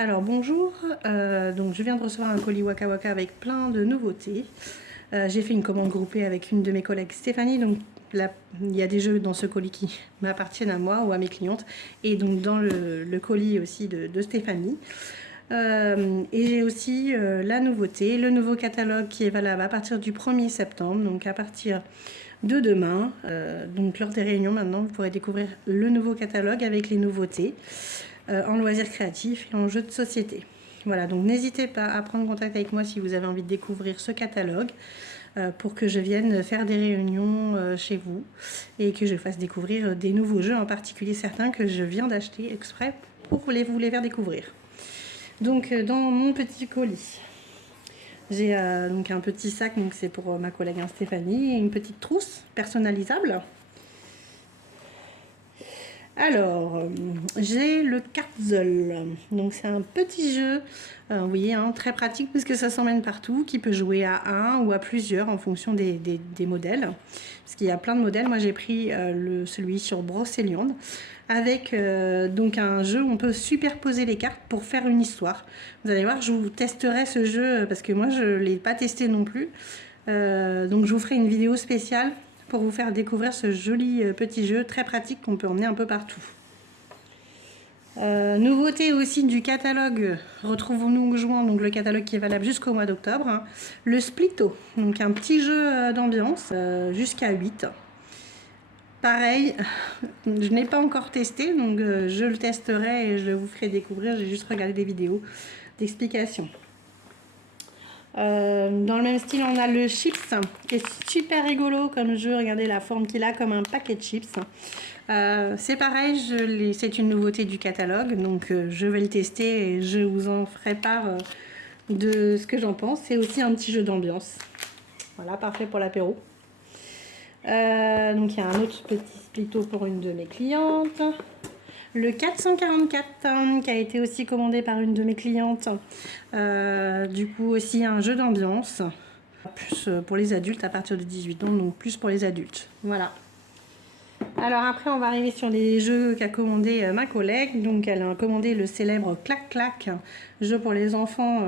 Alors bonjour, donc je viens de recevoir un colis Waka Waka avec plein de nouveautés. J'ai fait une commande groupée avec une de mes collègues Stéphanie, donc là, il y a des jeux dans ce colis qui m'appartiennent à moi ou à mes clientes, et donc dans le colis aussi de Stéphanie. Et j'ai aussi la nouveauté, le nouveau catalogue qui est valable à partir du 1er septembre, donc à partir de demain. Donc lors des réunions maintenant, vous pourrez découvrir le nouveau catalogue avec les nouveautés en loisirs créatifs et en jeux de société. Voilà, donc n'hésitez pas à prendre contact avec moi si vous avez envie de découvrir ce catalogue pour que je vienne faire des réunions chez vous et que je fasse découvrir des nouveaux jeux, en particulier certains que je viens d'acheter exprès pour vous les faire découvrir. Donc dans mon petit colis, j'ai donc un petit sac, donc c'est pour ma collègue Stéphanie, et une petite trousse personnalisable. Alors, j'ai le Cartzol. Donc c'est un petit jeu, vous voyez, hein, très pratique parce que ça s'emmène partout, qui peut jouer à un ou à plusieurs en fonction des modèles. Parce qu'il y a plein de modèles. Moi j'ai pris celui sur Brocéliande avec donc un jeu où on peut superposer les cartes pour faire une histoire. Vous allez voir, je vous testerai ce jeu parce que moi je ne l'ai pas testé non plus. Donc je vous ferai une vidéo spéciale pour vous faire découvrir ce joli petit jeu très pratique qu'on peut emmener un peu partout. Nouveauté aussi du catalogue, retrouvons-nous jouant, donc le catalogue qui est valable jusqu'au mois d'octobre, hein, le Splitto, donc un petit jeu d'ambiance jusqu'à 8. Pareil, je n'ai pas encore testé, donc je le testerai et je vous ferai découvrir, j'ai juste regardé des vidéos d'explication. Dans le même style, on a le chips qui est super rigolo comme jeu. Regardez la forme qu'il a, comme un paquet de chips. C'est pareil, c'est une nouveauté du catalogue, donc je vais le tester et je vous en ferai part de ce que j'en pense. C'est aussi un petit jeu d'ambiance. Voilà, parfait pour l'apéro. Donc il y a un autre petit splitto pour une de mes clientes. Le 444 qui a été aussi commandé par une de mes clientes. Du coup aussi un jeu d'ambiance. Plus pour les adultes à partir de 18 ans, donc plus pour les adultes. Voilà. Alors après on va arriver sur les jeux qu'a commandé ma collègue. Donc elle a commandé le célèbre Clac Clac, jeu pour les enfants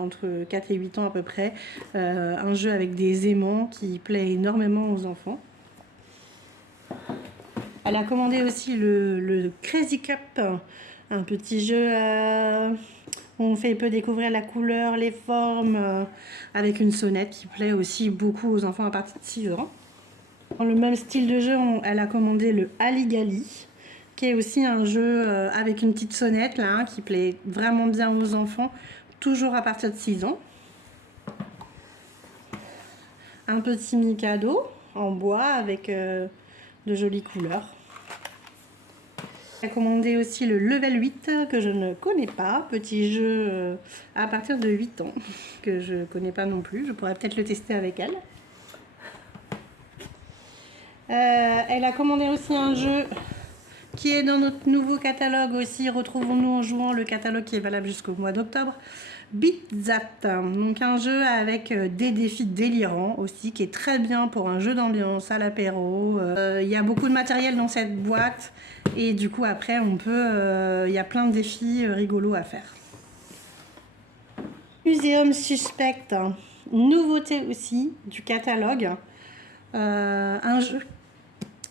entre 4 et 8 ans à peu près. Un jeu avec des aimants qui plaît énormément aux enfants. Elle a commandé aussi le Crazy Cup, un petit jeu où on peut découvrir la couleur, les formes, avec une sonnette qui plaît aussi beaucoup aux enfants à partir de 6 ans. Dans le même style de jeu, elle a commandé le Aligali, qui est aussi un jeu avec une petite sonnette là, hein, qui plaît vraiment bien aux enfants, toujours à partir de 6 ans. Un petit Mikado en bois avec de jolies couleurs. J'ai commandé aussi le Level 8 que je ne connais pas, petit jeu à partir de 8 ans que je ne connais pas non plus, je pourrais peut-être le tester avec elle. Elle a commandé aussi un jeu qui est dans notre nouveau catalogue aussi, retrouvons-nous en jouant, le catalogue qui est valable jusqu'au mois d'octobre. Beat-Zat, donc un jeu avec des défis délirants aussi, qui est très bien pour un jeu d'ambiance à l'apéro. Il y a beaucoup de matériel dans cette boîte et du coup après on peut, il y a plein de défis rigolos à faire. Muséum Suspect, nouveauté aussi du catalogue, un jeu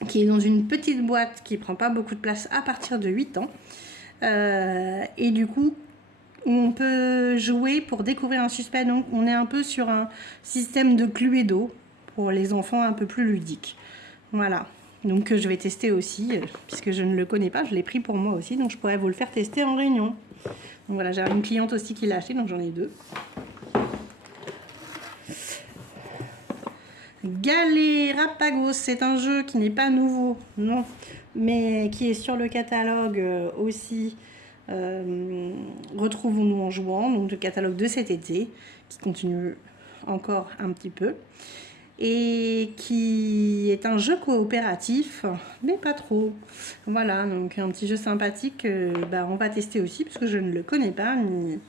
qui est dans une petite boîte qui prend pas beaucoup de place à partir de 8 ans et du coup on peut jouer pour découvrir un suspect. Donc on est un peu sur un système de Cluedo pour les enfants un peu plus ludique. Voilà, donc je vais tester aussi puisque je ne le connais pas, je l'ai pris pour moi aussi, donc je pourrais vous le faire tester en réunion. Donc voilà, j'ai une cliente aussi qui l'a acheté, donc j'en ai deux. Galerapagos, c'est un jeu qui n'est pas nouveau, non, mais qui est sur le catalogue aussi. Retrouvons-nous en jouant, donc le catalogue de cet été, qui continue encore un petit peu, et qui est un jeu coopératif, mais pas trop. Voilà, donc un petit jeu sympathique, on va tester aussi, parce que je ne le connais pas, mais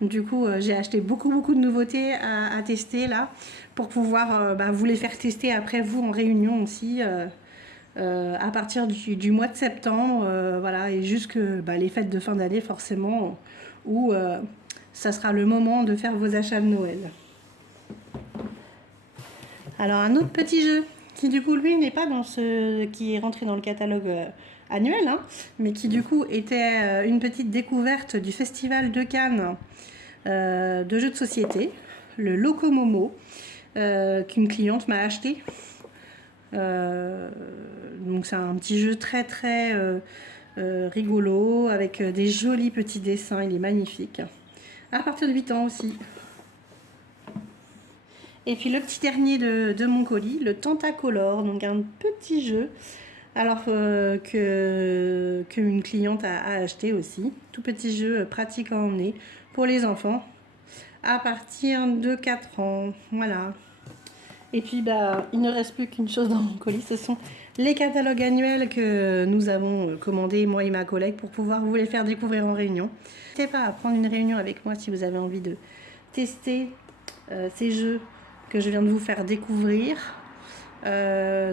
du coup, j'ai acheté beaucoup de nouveautés à tester là, pour pouvoir vous les faire tester après vous en réunion aussi, à partir du mois de septembre, voilà, et jusque les fêtes de fin d'année forcément, où ça sera le moment de faire vos achats de Noël. Alors un autre petit jeu qui du coup lui n'est pas dans ce qui est rentré dans le catalogue annuel, hein, mais qui du coup était une petite découverte du festival de Cannes de jeux de société, le Locomomo, qu'une cliente m'a acheté. Donc c'est un petit jeu très rigolo avec des jolis petits dessins, il est magnifique. À partir de 8 ans aussi. Et puis le petit dernier de mon colis, le Tentacolor, donc un petit jeu alors qu'une cliente a acheté aussi. Tout petit jeu pratique à emmener pour les enfants à partir de 4 ans. Voilà. Et puis il ne reste plus qu'une chose dans mon colis, ce sont les catalogues annuels que nous avons commandés, moi et ma collègue, pour pouvoir vous les faire découvrir en réunion. N'hésitez pas à prendre une réunion avec moi si vous avez envie de tester ces jeux que je viens de vous faire découvrir.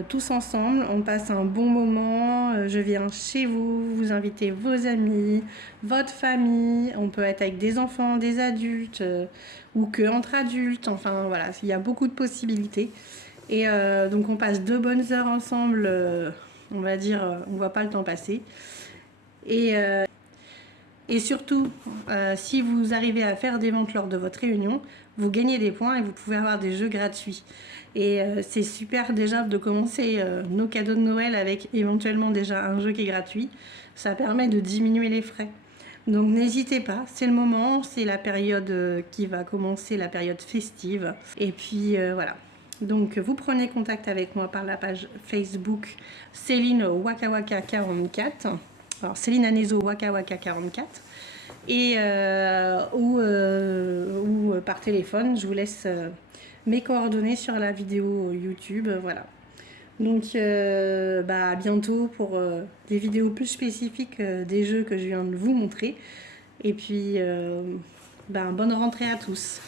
Tous ensemble, on passe un bon moment, je viens chez vous, vous invitez vos amis, votre famille, on peut être avec des enfants, des adultes ou que entre adultes, enfin voilà, il y a beaucoup de possibilités et donc on passe 2 bonnes heures ensemble, on va dire, on voit pas le temps passer et surtout, si vous arrivez à faire des ventes lors de votre réunion, vous gagnez des points et vous pouvez avoir des jeux gratuits. Et c'est super déjà de commencer nos cadeaux de Noël avec éventuellement déjà un jeu qui est gratuit. Ça permet de diminuer les frais. Donc n'hésitez pas, c'est le moment, c'est la période qui va commencer, la période festive. Et puis voilà. Donc vous prenez contact avec moi par la page Facebook Céline Waka Waka 44. Alors Céline Anezo Waka Waka 44 et ou par téléphone. Je vous laisse mes coordonnées sur la vidéo YouTube, voilà. Donc à bientôt pour des vidéos plus spécifiques des jeux que je viens de vous montrer. Et puis bonne rentrée à tous.